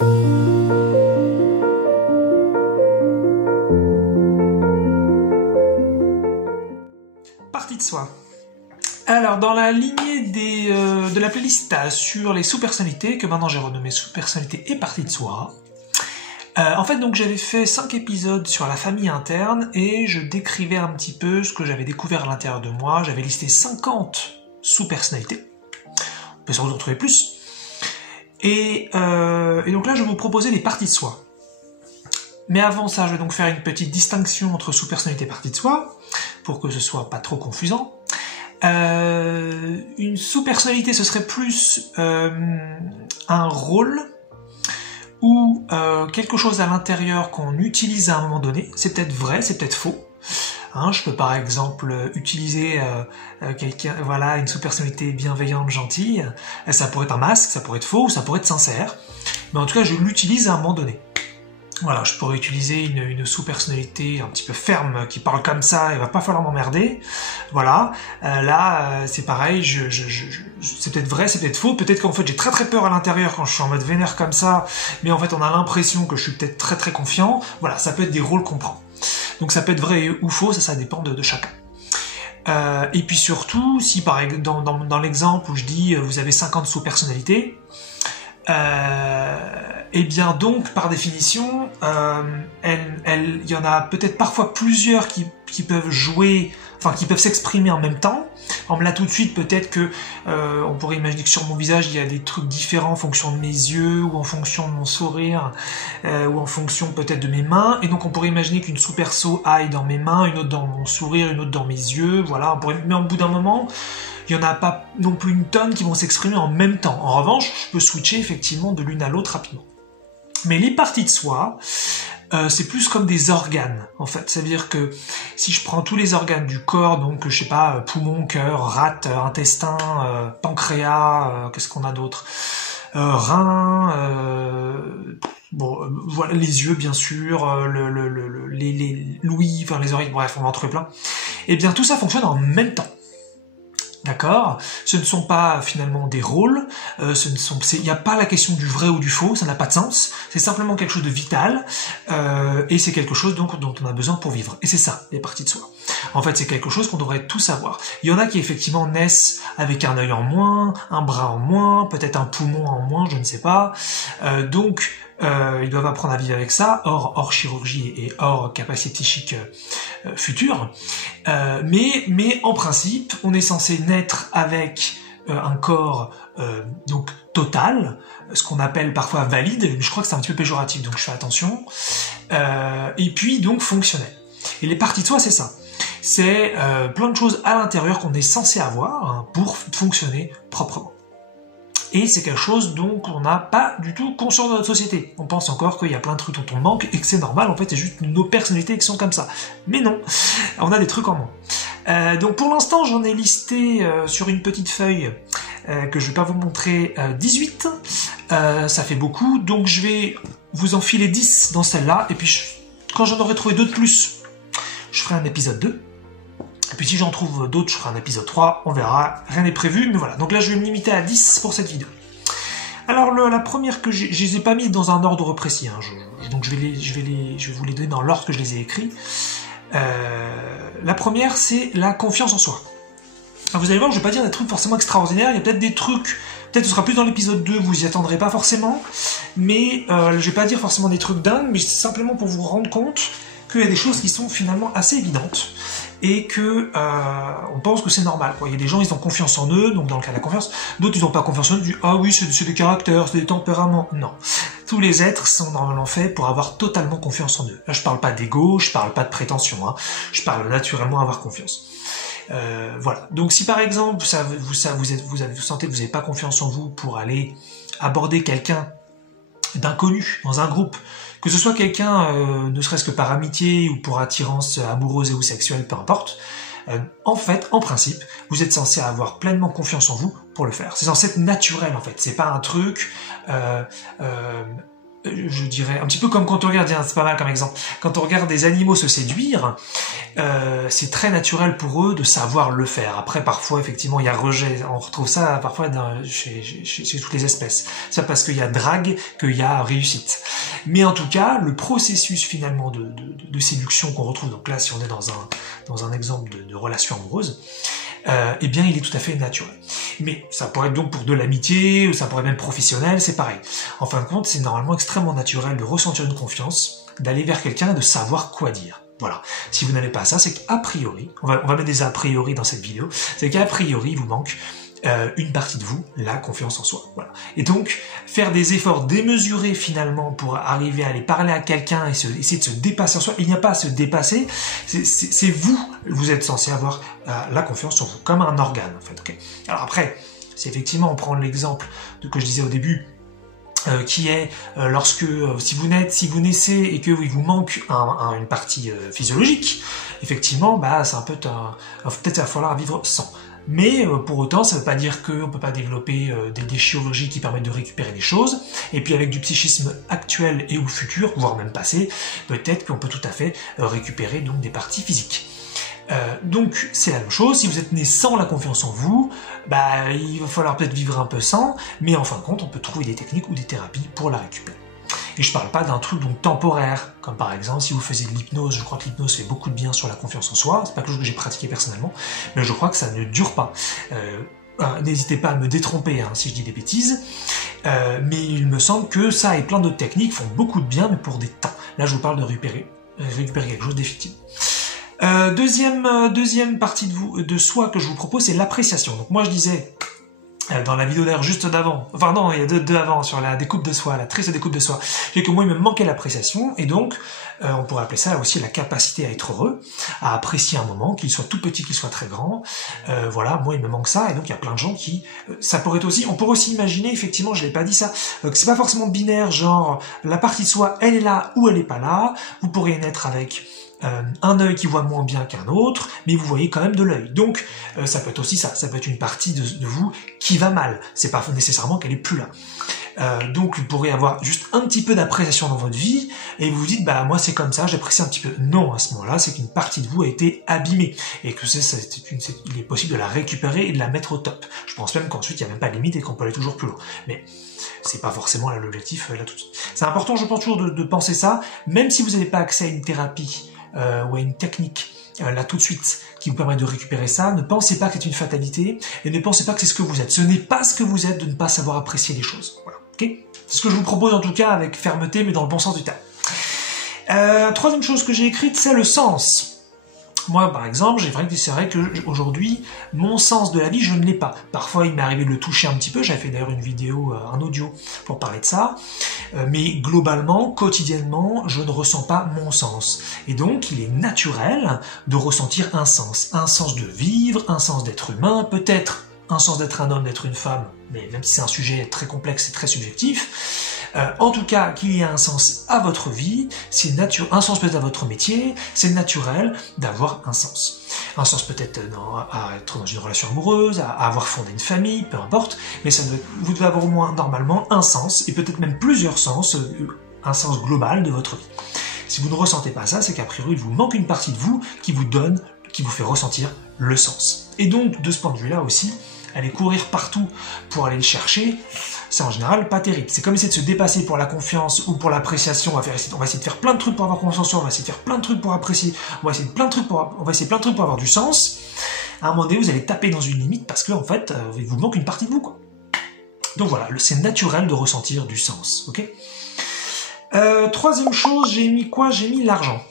Partie de soi. Alors, dans la lignée de la playlist sur les sous-personnalités, que maintenant j'ai renommé sous-personnalités et partie de soi, en fait, donc j'avais fait 5 épisodes sur la famille interne et je décrivais un petit peu ce que j'avais découvert à l'intérieur de moi. J'avais listé 50 sous-personnalités. On peut sans doute en trouver plus. Et donc là, je vais vous proposer les parties de soi. Mais avant ça, je vais donc faire une petite distinction entre sous-personnalité et partie de soi, pour que ce soit pas trop confusant. Une sous-personnalité, ce serait plus un rôle ou quelque chose à l'intérieur qu'on utilise à un moment donné. C'est peut-être vrai, c'est peut-être faux. Hein, je peux par exemple utiliser voilà, une sous-personnalité bienveillante, gentille. Ça pourrait être un masque, ça pourrait être faux, ou ça pourrait être sincère. Mais en tout cas, je l'utilise à un moment donné. Voilà, je pourrais utiliser une sous-personnalité un petit peu ferme qui parle comme ça, il va pas falloir m'emmerder. Voilà, là c'est pareil, c'est peut-être vrai, c'est peut-être faux, peut-être qu'en fait j'ai très peur à l'intérieur quand je suis en mode vénère comme ça, mais en fait on a l'impression que je suis peut-être très confiant. Voilà, ça peut être des rôles qu'on prend. Donc ça peut être vrai ou faux, ça dépend de chacun. Et puis surtout, si par exemple dans l'exemple où je dis vous avez 50 sous-personnalités, et bien donc par définition il y en a peut-être parfois plusieurs qui peuvent jouer, enfin qui peuvent s'exprimer en même temps. Là tout de suite peut-être que on pourrait imaginer que sur mon visage il y a des trucs différents en fonction de mes yeux ou en fonction de mon sourire ou en fonction peut-être de mes mains, et donc on pourrait imaginer qu'une sous-perso aille dans mes mains, une autre dans mon sourire, une autre dans mes yeux, voilà, mais au bout d'un moment il n'y en a pas non plus une tonne qui vont s'exprimer en même temps. En revanche, je peux switcher effectivement de l'une à l'autre rapidement. Mais les parties de soi, c'est plus comme des organes, en fait. C'est-à-dire que si je prends tous les organes du corps, donc, je sais pas, poumon, cœur, rate, intestin, pancréas, qu'est-ce qu'on a d'autre, rein, bon, voilà, les yeux, bien sûr, l'ouïe, enfin les oreilles, bref, on va en trouver plein. Et bien, tout ça fonctionne en même temps. D'accord ? Ce ne sont pas finalement des rôles, il n'y a pas la question du vrai ou du faux, ça n'a pas de sens, c'est simplement quelque chose de vital, et c'est quelque chose donc, dont on a besoin pour vivre. Et c'est ça, les parties de soi. En fait, c'est quelque chose qu'on devrait tous savoir. Il y en a qui effectivement naissent avec un œil en moins, un bras en moins, peut-être un poumon en moins, je ne sais pas. Donc, ils doivent apprendre à vivre avec ça, hors chirurgie et hors capacité psychique future. Mais en principe, on est censé naître avec un corps donc total, ce qu'on appelle parfois valide, je crois que c'est un petit peu péjoratif, donc je fais attention, et puis donc fonctionnel. Et les parties de soi, c'est ça. C'est plein de choses à l'intérieur qu'on est censé avoir pour fonctionner proprement. Et c'est quelque chose dont on n'a pas du tout conscience dans notre société. On pense encore qu'il y a plein de trucs dont on manque et que c'est normal, en fait c'est juste nos personnalités qui sont comme ça. Mais non, on a des trucs en moins. Donc pour l'instant j'en ai listé sur une petite feuille que je vais pas vous montrer 18. Ça fait beaucoup, donc je vais vous en filer 10 dans celle-là, et puis quand j'en aurai trouvé 2 de plus, je ferai un épisode 2. Et puis si j'en trouve d'autres, je ferai un épisode 3, on verra, rien n'est prévu, mais voilà. Donc là, je vais me limiter à 10 pour cette vidéo. Alors, la première que je les ai pas mises dans un ordre précis, hein, donc je vais vous les donner dans l'ordre que je les ai écrits. La première, c'est la confiance en soi. Alors, vous allez voir, je vais pas dire des trucs forcément extraordinaires, il y a peut-être des trucs, peut-être ce sera plus dans l'épisode 2, vous y attendrez pas forcément, mais je vais pas dire forcément des trucs dingues, mais c'est simplement pour vous rendre compte qu'il y a des choses qui sont finalement assez évidentes, et que on pense que c'est normal, quoi. Il y a des gens, ils ont confiance en eux, donc dans le cas de la confiance, d'autres ils n'ont pas confiance en eux, ils disent ah oui c'est des caractères, c'est des tempéraments. Non, tous les êtres sont normalement faits pour avoir totalement confiance en eux. Là je parle pas d'ego, je parle pas de prétention, hein. Je parle naturellement avoir confiance. Voilà. Donc si par exemple vous sentez que vous n'avez pas confiance en vous pour aller aborder quelqu'un d'inconnu dans un groupe, que ce soit quelqu'un ne serait-ce que par amitié ou pour attirance amoureuse ou sexuelle, peu importe, en fait, en principe, vous êtes censé avoir pleinement confiance en vous pour le faire. C'est censé être naturel en fait, c'est pas un truc je dirais, un petit peu comme quand on regarde, c'est pas mal comme exemple, quand on regarde des animaux se séduire, c'est très naturel pour eux de savoir le faire. Après, parfois, effectivement, il y a rejet. On retrouve ça parfois chez toutes les espèces. C'est parce qu'il y a drague qu'il y a réussite. Mais en tout cas, le processus finalement de séduction qu'on retrouve, donc là, si on est dans un exemple de relation amoureuse, eh bien, il est tout à fait naturel. Mais ça pourrait être donc pour de l'amitié, ou ça pourrait être même professionnel, c'est pareil. En fin de compte, c'est normalement extrêmement naturel de ressentir une confiance, d'aller vers quelqu'un et de savoir quoi dire. Voilà. Si vous n'avez pas ça, c'est qu'a priori, on va mettre des a priori dans cette vidéo, c'est qu'a priori, il vous manque une partie de vous, la confiance en soi. Voilà. Et donc, faire des efforts démesurés finalement pour arriver à aller parler à quelqu'un et essayer de se dépasser en soi, il n'y a pas à se dépasser, c'est vous êtes censé avoir la confiance en vous, comme un organe en fait. Okay. Alors après, si effectivement on prend l'exemple que je disais au début, qui est lorsque si vous naissez et que il vous manque une partie physiologique, effectivement, bah c'est un peu peut-être il va falloir vivre sans. Mais pour autant, ça ne veut pas dire qu'on ne peut pas développer des chirurgies qui permettent de récupérer des choses. Et puis avec du psychisme actuel et ou futur, voire même passé, peut-être qu'on peut tout à fait récupérer donc des parties physiques. Donc c'est la même chose, si vous êtes né sans la confiance en vous, bah, il va falloir peut-être vivre un peu sans, mais en fin de compte, on peut trouver des techniques ou des thérapies pour la récupérer. Et je parle pas d'un truc donc temporaire, comme par exemple si vous faisiez de l'hypnose, je crois que l'hypnose fait beaucoup de bien sur la confiance en soi, c'est pas quelque chose que j'ai pratiqué personnellement, mais je crois que ça ne dure pas. N'hésitez pas à me détromper si je dis des bêtises, mais il me semble que ça et plein d'autres techniques font beaucoup de bien, mais pour des temps. Là je vous parle de récupérer quelque chose d'effectif. Deuxième partie de soi que je vous propose, c'est l'appréciation. Donc moi je disais, dans la vidéo d'ailleurs juste d'avant, enfin non, il y a deux avant, sur la découpe de soi, la triste découpe de soi, j'ai que moi il me manquait l'appréciation, et donc on pourrait appeler ça aussi la capacité à être heureux, à apprécier un moment, qu'il soit tout petit, qu'il soit très grand, voilà, moi il me manque ça, et donc il y a plein de gens qui, ça pourrait être aussi, on pourrait aussi imaginer, effectivement, je l'ai pas dit ça, que c'est pas forcément binaire, genre, la partie de soi, elle est là ou elle est pas là, vous pourriez naître avec un œil qui voit moins bien qu'un autre, mais vous voyez quand même de l'œil. Donc, ça peut être aussi ça peut être une partie de vous qui va mal. C'est pas nécessairement qu'elle est plus là. Donc, vous pourrez avoir juste un petit peu d'appréciation dans votre vie, et vous vous dites, bah moi c'est comme ça, j'apprécie un petit peu. Non, à ce moment-là, c'est qu'une partie de vous a été abîmée, et que il est possible de la récupérer et de la mettre au top. Je pense même qu'ensuite, il n'y a même pas de limite et qu'on peut aller toujours plus loin. Mais c'est pas forcément l'objectif là tout de suite. C'est important, je pense, toujours de penser ça, même si vous n'avez pas accès à une thérapie, ou à une technique là tout de suite qui vous permet de récupérer ça, ne pensez pas que c'est une fatalité et ne pensez pas que c'est ce que vous êtes. Ce n'est pas ce que vous êtes de ne pas savoir apprécier les choses. Voilà, okay, c'est ce que je vous propose en tout cas avec fermeté, mais dans le bon sens du terme. Troisième chose que j'ai écrite, c'est le sens. Moi, par exemple, c'est vrai qu'aujourd'hui, mon sens de la vie, je ne l'ai pas. Parfois, il m'est arrivé de le toucher un petit peu. J'avais fait d'ailleurs une vidéo, un audio pour parler de ça. Mais globalement, quotidiennement, je ne ressens pas mon sens. Et donc, il est naturel de ressentir un sens de vivre, un sens d'être humain, peut-être un sens d'être un homme, d'être une femme, mais même si c'est un sujet très complexe et très subjectif, en tout cas qu'il y ait un sens à votre vie, un sens peut-être à votre métier, c'est naturel d'avoir un sens. Un sens peut-être à être dans une relation amoureuse, à avoir fondé une famille, peu importe, mais vous devez avoir au moins normalement un sens, et peut-être même plusieurs sens, un sens global de votre vie. Si vous ne ressentez pas ça, c'est qu'a priori il vous manque une partie de vous qui vous fait ressentir le sens. Et donc, de ce point de vue-là aussi, aller courir partout pour aller le chercher, c'est en général pas terrible. C'est comme essayer de se dépasser pour la confiance ou pour l'appréciation. On va essayer de faire plein de trucs pour avoir confiance en soi, on va essayer de faire plein de trucs pour apprécier, on va essayer plein de trucs pour avoir du sens. À un moment donné, vous allez taper dans une limite parce que en fait, il vous manque une partie de vous, quoi. Donc voilà, c'est naturel de ressentir du sens, ok ? Troisième chose, j'ai mis quoi ? J'ai mis l'argent.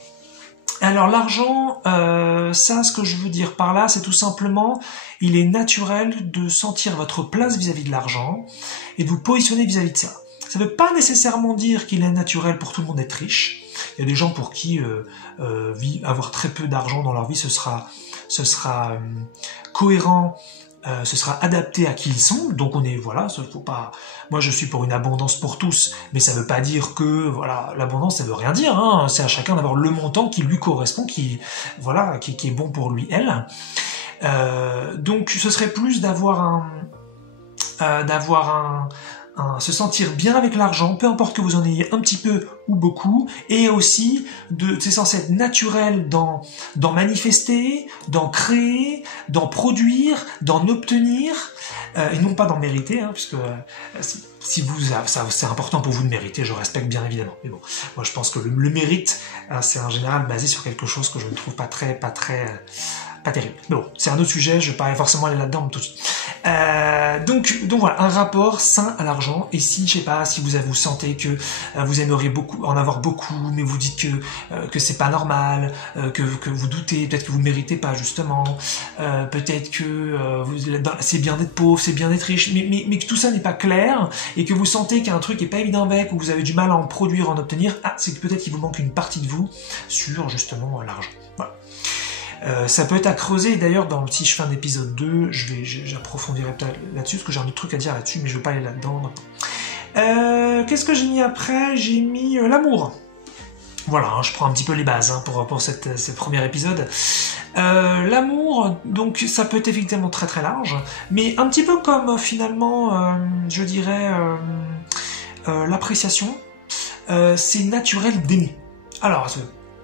Alors l'argent, ça, ce que je veux dire par là, c'est tout simplement, il est naturel de sentir votre place vis-à-vis de l'argent et de vous positionner vis-à-vis de ça. Ça ne veut pas nécessairement dire qu'il est naturel pour tout le monde d'être riche. Il y a des gens pour qui avoir très peu d'argent dans leur vie, ce sera cohérent, ce sera adapté à qui ils sont. Donc on est, voilà, faut pas. Moi je suis pour une abondance pour tous, mais ça veut pas dire que voilà, l'abondance ça veut rien dire. Hein. C'est à chacun d'avoir le montant qui lui correspond, qui est bon pour lui, elle. Donc ce serait plus d'avoir se sentir bien avec l'argent, peu importe que vous en ayez un petit peu ou beaucoup, et aussi c'est censé être naturel d'en manifester, d'en créer, d'en produire, d'en obtenir, et non pas d'en mériter, hein, puisque si c'est important pour vous de mériter, je respecte bien évidemment. Mais bon, moi je pense que le mérite, c'est en général basé sur quelque chose que je ne trouve pas terrible. Mais bon, c'est un autre sujet, je ne vais pas forcément aller là-dedans tout de suite. Donc voilà, un rapport sain à l'argent. Et si, je sais pas, si vous sentez que vous aimeriez en avoir beaucoup, mais vous dites que c'est pas normal, que vous doutez, peut-être que vous ne méritez pas justement, peut-être que c'est bien d'être pauvre, c'est bien d'être riche, mais que tout ça n'est pas clair, et que vous sentez qu'il y a un truc qui n'est pas évident avec, ou vous avez du mal à en produire, en obtenir, c'est que peut-être qu'il vous manque une partie de vous sur justement l'argent. Voilà. Ça peut être à creuser, d'ailleurs si je fais un épisode 2, j'approfondirai peut-être là-dessus, parce que j'ai un autre truc à dire là-dessus, mais je ne veux pas aller là-dedans. Qu'est-ce que j'ai mis après? J'ai mis l'amour. Voilà, hein, je prends un petit peu les bases hein, pour ce premier épisode. L'amour, donc ça peut être effectivement très très large, mais un petit peu comme finalement, je dirais, l'appréciation, c'est naturel d'aimer. Alors,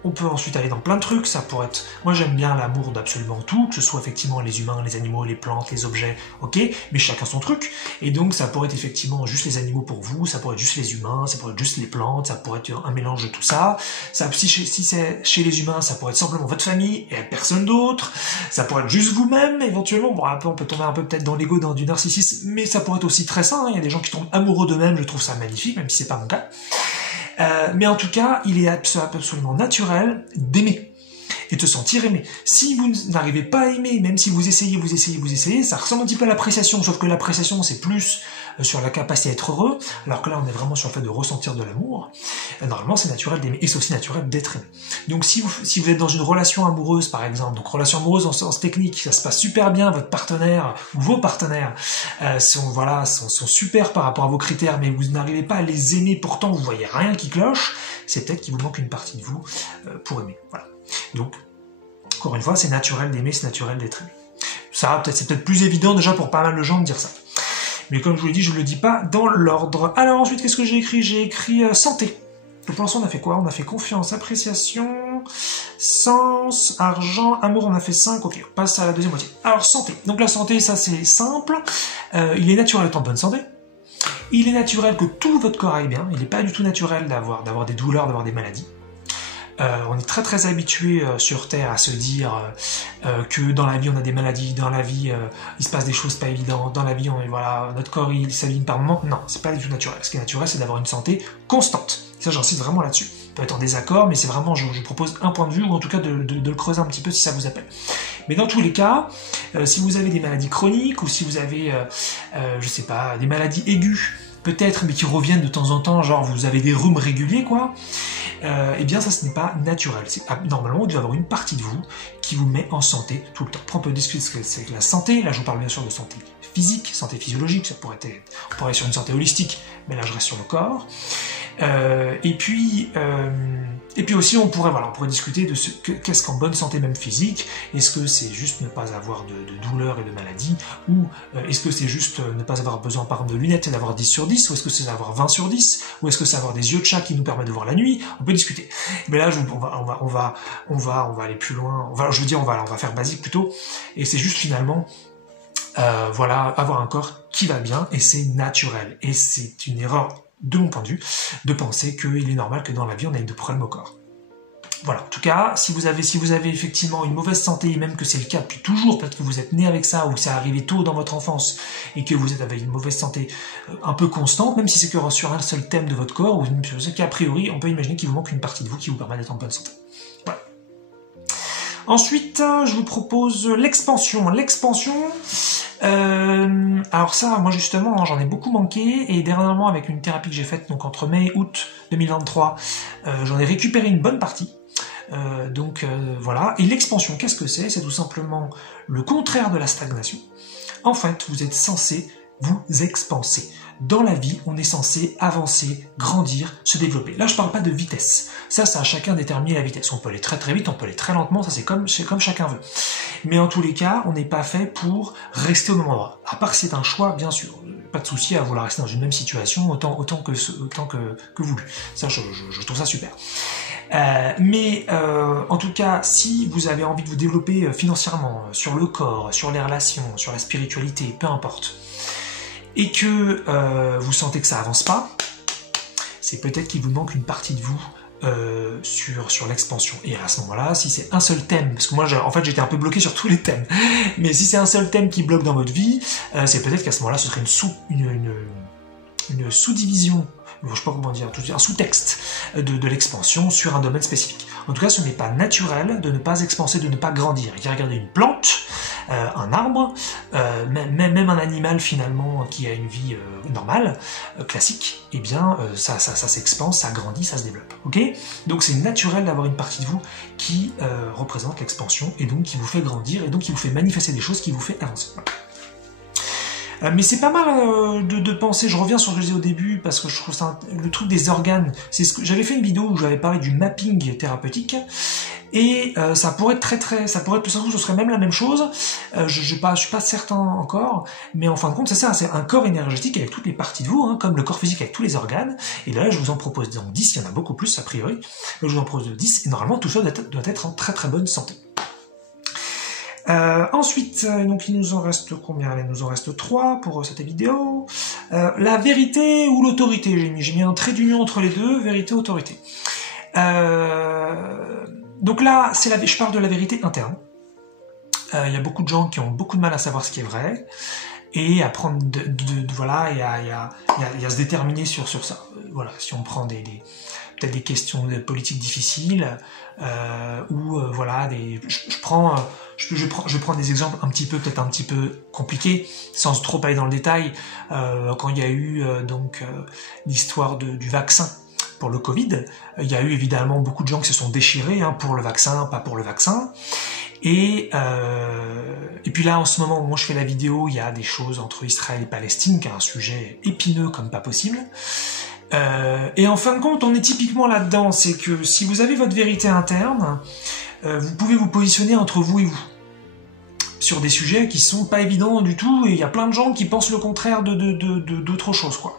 on peut ensuite aller dans plein de trucs, ça pourrait être... Moi j'aime bien l'amour d'absolument tout, que ce soit effectivement les humains, les animaux, les plantes, les objets, ok, mais chacun son truc, et donc ça pourrait être effectivement juste les animaux pour vous, ça pourrait être juste les humains, ça pourrait être juste les plantes, ça pourrait être un mélange de tout ça, si c'est chez les humains, ça pourrait être simplement votre famille et personne d'autre, ça pourrait être juste vous-même, éventuellement, bon après on peut tomber un peu peut-être dans l'ego, dans du narcissisme, mais ça pourrait être aussi très sain, hein. Il y a des gens qui tombent amoureux d'eux-mêmes, je trouve ça magnifique, même si c'est pas mon cas. Mais en tout cas, il est absolument naturel d'aimer et de se sentir aimé. Si vous n'arrivez pas à aimer, même si vous essayez, ça ressemble un petit peu à l'appréciation, sauf que l'appréciation, c'est plus sur la capacité à être heureux, alors que là, on est vraiment sur le fait de ressentir de l'amour. Normalement, c'est naturel d'aimer, et c'est aussi naturel d'être aimé. Donc, si vous êtes dans une relation amoureuse, par exemple, donc relation amoureuse en sens technique, ça se passe super bien, votre partenaire, ou vos partenaires, sont super par rapport à vos critères, mais vous n'arrivez pas à les aimer, pourtant vous voyez rien qui cloche, c'est peut-être qu'il vous manque une partie de vous pour aimer. Voilà. Donc, encore une fois, c'est naturel d'aimer, c'est naturel d'être aimé. Ça, c'est peut-être plus évident déjà pour pas mal de gens de dire ça. Mais comme je vous l'ai dit, je ne le dis pas dans l'ordre. Alors ensuite, qu'est-ce que j'ai écrit? J'ai écrit santé. Donc pour l'instant, on a fait quoi? On a fait confiance, appréciation, sens, argent, amour, on a fait 5. Ok, on passe à la deuxième moitié. Alors santé. Donc la santé, ça c'est simple. Il est naturel d'être en bonne santé. Il est naturel que tout votre corps aille bien. Il n'est pas du tout naturel d'avoir des douleurs, d'avoir des maladies. On est très très habitué sur Terre à se dire que dans la vie on a des maladies, dans la vie il se passe des choses pas évidentes, dans la vie notre corps il s'aligne par moment. Non, c'est pas du tout naturel. Ce qui est naturel, c'est d'avoir une santé constante. Ça, j'insiste vraiment là-dessus. On peut être en désaccord, mais c'est vraiment, je propose un point de vue, ou en tout cas de le creuser un petit peu si ça vous appelle. Mais dans tous les cas, si vous avez des maladies chroniques, ou si vous avez, je sais pas, des maladies aiguës, peut-être, mais qui reviennent de temps en temps, genre vous avez des rhumes réguliers, quoi, eh bien ça, ce n'est pas naturel. Normalement, vous devez avoir une partie de vous qui vous met en santé tout le temps. Après, on peut discuter ce que c'est que la santé. Là, je vous parle bien sûr de santé physique, santé physiologique. On pourrait être sur une santé holistique, mais là, je reste sur le corps. Et puis aussi, on pourrait discuter de qu'est-ce qu'en bonne santé même physique. Est-ce que c'est juste ne pas avoir de douleurs et de maladies, ou est-ce que c'est juste ne pas avoir besoin par exemple de lunettes et d'avoir 10 sur 10, ou est-ce que c'est d'avoir 20 sur 10, ou est-ce que c'est avoir des yeux de chat qui nous permettent de voir la nuit? On peut discuter. Mais là, on va aller plus loin. On va faire basique plutôt. Et c'est juste finalement avoir un corps qui va bien, et c'est naturel. Et c'est une erreur de mon point de vue, de penser qu'il est normal que dans la vie on ait des problèmes au corps. Voilà, en tout cas, si vous avez effectivement une mauvaise santé, et même que c'est le cas depuis toujours, peut-être que vous êtes né avec ça, ou que ça arrivé tôt dans votre enfance, et que vous êtes avec une mauvaise santé un peu constante, même si c'est que sur un seul thème de votre corps, ou ce qu'a priori, on peut imaginer qu'il vous manque une partie de vous qui vous permet d'être en bonne santé. Voilà. Ensuite, je vous propose l'expansion. Alors ça, moi justement, j'en ai beaucoup manqué, et dernièrement avec une thérapie que j'ai faite donc entre mai et août 2023, j'en ai récupéré une bonne partie. Voilà. Et l'expansion, qu'est-ce que c'est? C'est tout simplement le contraire de la stagnation. En fait, vous êtes censé vous expanser. Dans la vie, on est censé avancer, grandir, se développer. Là, je parle pas de vitesse. Ça, c'est à chacun de déterminer la vitesse. On peut aller très très vite, on peut aller très lentement, ça c'est comme chacun veut. Mais en tous les cas, on n'est pas fait pour rester au même endroit. À part que c'est un choix, bien sûr. pas de souci à vouloir rester dans une même situation autant que voulu. Ça, je trouve ça super. En tout cas, si vous avez envie de vous développer financièrement, sur le corps, sur les relations, sur la spiritualité, peu importe, et que vous sentez que ça avance pas, c'est peut-être qu'il vous manque une partie de vous sur l'expansion. Et à ce moment-là, si c'est un seul thème, parce que moi en fait j'étais un peu bloqué sur tous les thèmes, mais si c'est un seul thème qui bloque dans votre vie, c'est peut-être qu'à ce moment-là ce serait une sous-division, je sais pas comment dire, un sous-texte de l'expansion sur un domaine spécifique. En tout cas, ce n'est pas naturel de ne pas expanser, de ne pas grandir. Regardez une plante, un arbre, même un animal finalement qui a une vie normale, classique, eh bien ça s'expanse, ça grandit, ça se développe. Ok? Donc c'est naturel d'avoir une partie de vous qui représente l'expansion et donc qui vous fait grandir et donc qui vous fait manifester des choses, qui vous fait avancer. Mais c'est pas mal de penser, je reviens sur ce que je disais au début, parce que je trouve ça, le truc des organes, c'est ce que j'avais fait une vidéo où j'avais parlé du mapping thérapeutique, et ça pourrait être ça pourrait être, ce serait même la même chose, je suis pas certain encore, mais en fin de compte c'est ça, c'est un corps énergétique avec toutes les parties de vous, hein, comme le corps physique avec tous les organes, et là je vous en propose donc 10, il y en a beaucoup plus a priori, je vous en propose 10, et normalement tout ça doit être en très très bonne santé. Ensuite, donc il nous en reste combien? Il nous en reste 3 pour cette vidéo. La vérité ou l'autorité, j'ai mis un trait d'union entre les deux, vérité, autorité. Donc là, je parle de la vérité interne. Il y a beaucoup de gens qui ont beaucoup de mal à savoir ce qui est vrai, et à prendre voilà, et à se déterminer sur ça. Voilà, si on prend peut-être des questions politiques difficiles, ou voilà, je prends des exemples peut-être un petit peu compliqués, sans trop aller dans le détail. Quand il y a eu l'histoire du vaccin pour le Covid, il y a eu évidemment beaucoup de gens qui se sont déchirés, hein, pour le vaccin, pas pour le vaccin. Et puis là, en ce moment où moi je fais la vidéo, il y a des choses entre Israël et Palestine, qui est un sujet épineux comme pas possible. Et en fin de compte, on est typiquement là-dedans, c'est que si vous avez votre vérité interne, vous pouvez vous positionner entre vous et vous, sur des sujets qui sont pas évidents du tout, et il y a plein de gens qui pensent le contraire d'autre chose, quoi.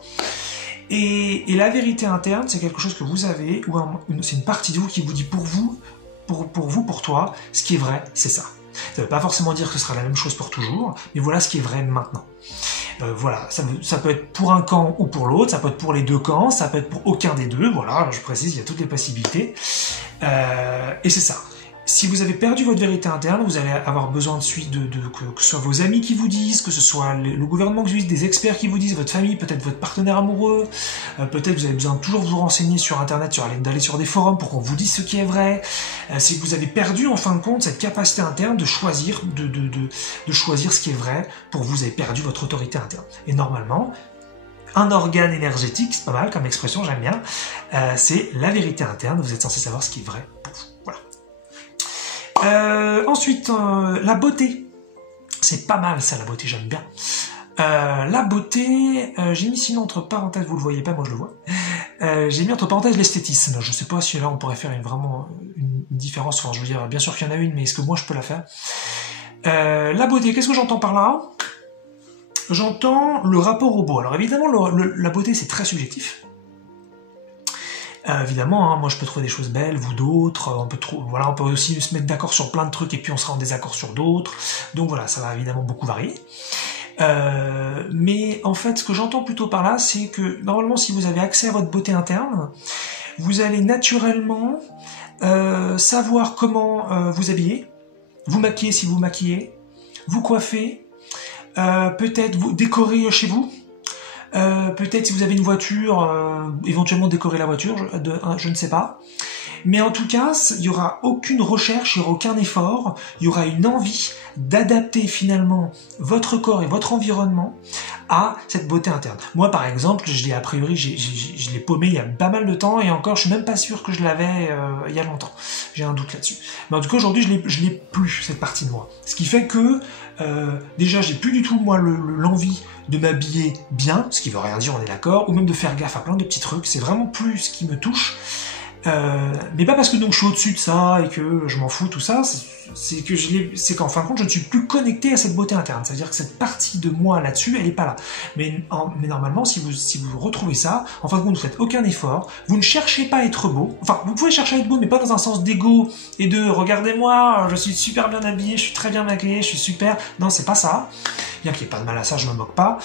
Et la vérité interne, c'est quelque chose que vous avez, ou c'est une partie de vous qui vous dit pour toi, ce qui est vrai, c'est ça. Ça veut pas forcément dire que ce sera la même chose pour toujours, mais voilà ce qui est vrai maintenant. Voilà, ça peut être pour un camp ou pour l'autre, ça peut être pour les deux camps, ça peut être pour aucun des deux, voilà, je précise, il y a toutes les possibilités. Et c'est ça. Si vous avez perdu votre vérité interne, vous allez avoir besoin que ce soit vos amis qui vous disent, que ce soit le gouvernement qui vous dise, des experts qui vous disent, votre famille, peut-être votre partenaire amoureux, peut-être vous avez besoin de toujours vous renseigner sur internet, d'aller sur des forums pour qu'on vous dise ce qui est vrai. Si vous avez perdu en fin de compte cette capacité interne de choisir, de choisir ce qui est vrai, pour vous avez perdu votre autorité interne. Et normalement, un organe énergétique, c'est pas mal comme expression, j'aime bien, c'est la vérité interne, vous êtes censé savoir ce qui est vrai pour vous. Voilà. Ensuite, la beauté. C'est pas mal ça, la beauté, j'aime bien. La beauté, j'ai mis sinon entre parenthèses, vous le voyez pas, moi je le vois. J'ai mis entre parenthèses l'esthétisme. Je sais pas si là on pourrait faire vraiment une différence. Enfin, je veux dire, bien sûr qu'il y en a une, mais est-ce que moi je peux la faire? La beauté, qu'est-ce que j'entends par là? J'entends le rapport au beau. Alors évidemment, la beauté c'est très subjectif. Évidemment, hein, moi je peux trouver des choses belles, vous d'autres, on peut aussi se mettre d'accord sur plein de trucs et puis on sera en désaccord sur d'autres, donc voilà, ça va évidemment beaucoup varier. Mais en fait, ce que j'entends plutôt par là, c'est que normalement, si vous avez accès à votre beauté interne, vous allez naturellement savoir comment vous habiller, vous maquiller si vous maquillez, vous coiffer, peut-être vous décorer chez vous. Peut-être si vous avez une voiture, éventuellement décorer la voiture, je ne sais pas. Mais en tout cas, il n'y aura aucune recherche, il n'y aura aucun effort, il y aura une envie d'adapter finalement votre corps et votre environnement à cette beauté interne. Moi par exemple, je l'ai paumé il y a pas mal de temps, et encore je suis même pas sûr que je l'avais il y a longtemps. J'ai un doute là-dessus. Mais en tout cas aujourd'hui je l'ai plus, cette partie de moi. Ce qui fait que déjà j'ai plus du tout moi l'envie de m'habiller bien, ce qui veut rien dire, on est d'accord, ou même de faire gaffe à plein de petits trucs, c'est vraiment plus ce qui me touche. Mais pas parce que donc je suis au-dessus de ça et que je m'en fous, tout ça, c'est qu'en fin de compte, je ne suis plus connecté à cette beauté interne. C'est-à-dire que cette partie de moi là-dessus, elle n'est pas là. Mais normalement, si vous retrouvez ça, en fin de compte, vous faites aucun effort, vous ne cherchez pas à être beau. Enfin, vous pouvez chercher à être beau, mais pas dans un sens d'ego et de regardez-moi, je suis super bien habillé, je suis très bien maquillé, je suis super. Non, c'est pas ça. Bien qu'il n'y ait pas de mal à ça, je me moque pas.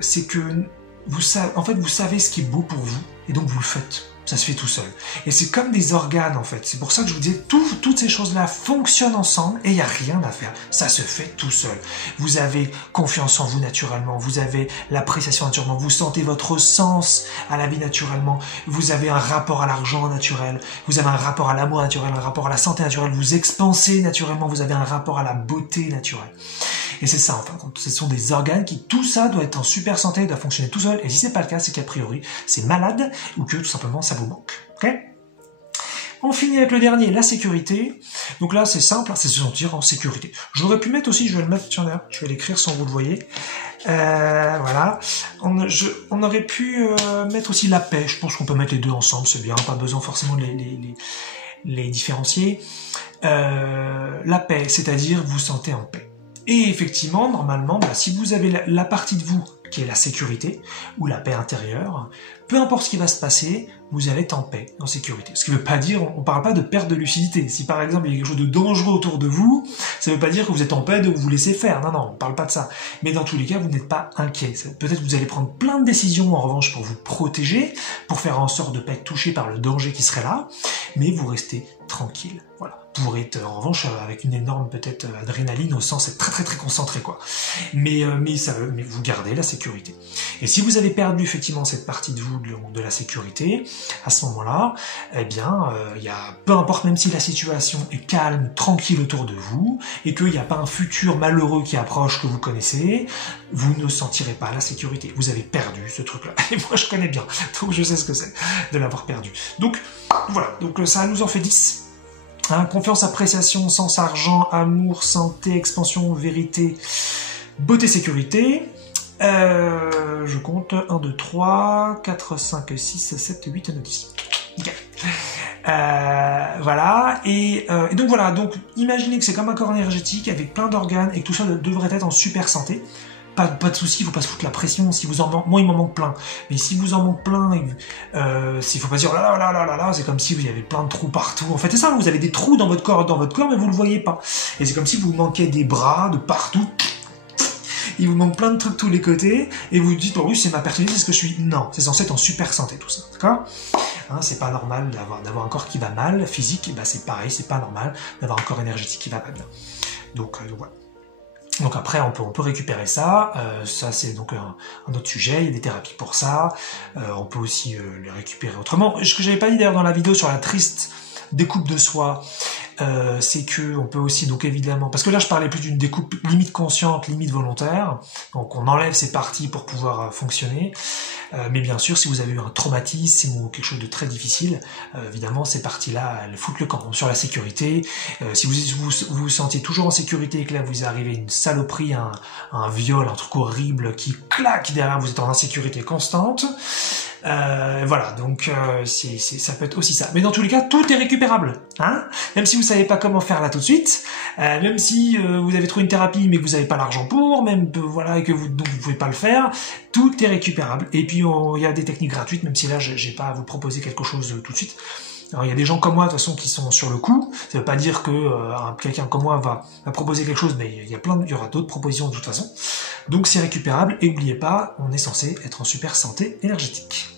C'est que vous savez ce qui est beau pour vous, et donc vous le faites. Ça se fait tout seul. Et c'est comme des organes, en fait. C'est pour ça que je vous disais, toutes ces choses-là fonctionnent ensemble, et il n'y a rien à faire. Ça se fait tout seul. Vous avez confiance en vous naturellement, vous avez l'appréciation naturellement, vous sentez votre sens à la vie naturellement, vous avez un rapport à l'argent naturel, vous avez un rapport à l'amour naturel, un rapport à la santé naturelle, vous expansez naturellement, vous avez un rapport à la beauté naturelle. Et c'est ça, enfin, ce sont des organes qui, tout ça doit être en super santé, doit fonctionner tout seul, et si c'est pas le cas, c'est qu'a priori, c'est malade, ou que tout simplement, ça vous manque. Ok ? On finit avec le dernier, la sécurité. Donc là, c'est simple, c'est se sentir en sécurité. J'aurais pu mettre aussi, je vais le mettre, tiens là, je vais l'écrire sans vous le voyez. Voilà. On aurait pu mettre aussi la paix, je pense qu'on peut mettre les deux ensemble, c'est bien, pas besoin forcément de les différencier. La paix, c'est-à-dire vous sentez en paix. Et effectivement, normalement, si vous avez la partie de vous qui est la sécurité ou la paix intérieure, peu importe ce qui va se passer, vous allez être en paix, en sécurité. Ce qui ne veut pas dire, on ne parle pas de perte de lucidité. Si par exemple il y a quelque chose de dangereux autour de vous, ça ne veut pas dire que vous êtes en paix de vous laisser faire. Non, on ne parle pas de ça. Mais dans tous les cas, vous n'êtes pas inquiet. Peut-être que vous allez prendre plein de décisions en revanche pour vous protéger, pour faire en sorte de ne pas être touché par le danger qui serait là, mais vous restez tranquille. Voilà. Vous pourrez être en revanche avec une énorme peut-être adrénaline au sens être très très très concentré quoi. Mais vous gardez la sécurité. Et si vous avez perdu effectivement cette partie de vous de la sécurité, à ce moment-là, eh bien, peu importe même si la situation est calme, tranquille autour de vous, et qu'il n'y a pas un futur malheureux qui approche que vous connaissez, vous ne sentirez pas la sécurité. Vous avez perdu ce truc-là. Et moi je connais bien, donc je sais ce que c'est de l'avoir perdu. Donc voilà, donc ça nous en fait 10. Hein, confiance, appréciation, sens, argent, amour, santé, expansion, vérité, beauté, sécurité. Je compte 1, 2, 3, 4, 5, 6, 7, 8, 9, 10. Nickel. Voilà. Et donc voilà. Donc imaginez que c'est comme un corps énergétique avec plein d'organes et que tout ça devrait être en super santé. Pas de souci, il faut pas se foutre la pression. Si vous en manque, moi il m'en manque plein. Mais si vous en manque plein, s'il faut pas dire là, c'est comme si vous avez plein de trous partout. En fait, c'est ça, vous avez des trous dans votre corps, mais vous le voyez pas. Et c'est comme si vous manquez des bras de partout. Il vous manque plein de trucs de tous les côtés, et vous dites, oh oui, c'est ma personnalité, c'est ce que je suis. Non, c'est censé être en super santé tout ça, d'accord ? Hein, c'est pas normal d'avoir un corps qui va mal, physique, c'est pareil, c'est pas normal d'avoir un corps énergétique qui va pas bien. Donc voilà. Donc après, on peut récupérer ça. Ça, c'est donc un autre sujet. Il y a des thérapies pour ça. On peut aussi les récupérer autrement. Ce que j'avais pas dit d'ailleurs dans la vidéo sur la triste découpe de soi, c'est que on peut aussi, donc évidemment, parce que là je parlais plus d'une découpe limite consciente, limite volontaire, donc on enlève ces parties pour pouvoir fonctionner, mais bien sûr si vous avez eu un traumatisme ou quelque chose de très difficile, évidemment ces parties-là elles foutent le camp. Sur la sécurité, si vous vous sentiez toujours en sécurité et que là vous arrivez une saloperie, un viol, un truc horrible qui claque derrière, vous êtes en insécurité constante. Voilà, donc ça peut être aussi ça. Mais dans tous les cas, tout est récupérable, hein. Même si vous savez pas comment faire là tout de suite, même si vous avez trouvé une thérapie mais que vous n'avez pas l'argent pour, même voilà, et que vous pouvez pas le faire, tout est récupérable. Et puis il y a des techniques gratuites, même si là j'ai pas à vous proposer quelque chose tout de suite. Alors il y a des gens comme moi de toute façon qui sont sur le coup. Ça veut pas dire que quelqu'un comme moi va proposer quelque chose, mais il y aura d'autres propositions de toute façon. Donc c'est récupérable et n'oubliez pas, on est censé être en super santé énergétique.